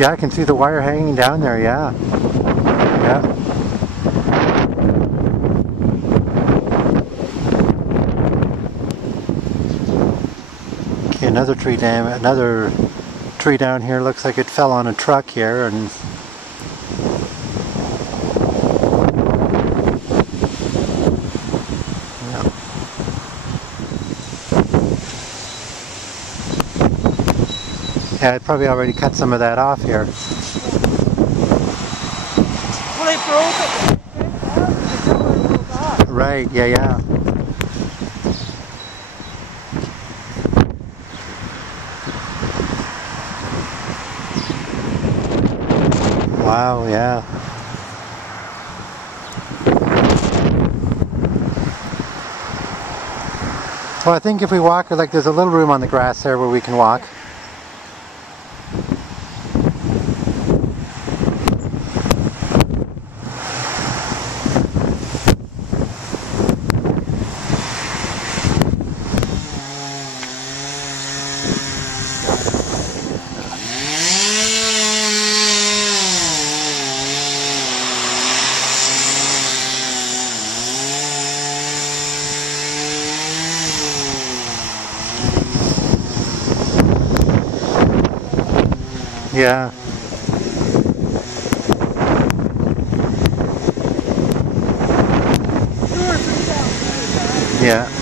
Yeah, I can see the wire hanging down there, yeah. Yeah. Okay, another tree down here. Looks like it fell on a truck here, and yeah, it probably already cut some of that off here. Well, they broke it. Right, yeah, yeah. Wow, yeah. Well, I think if we walk, like, there's a little room on the grass there where we can walk. Yeah. Yeah.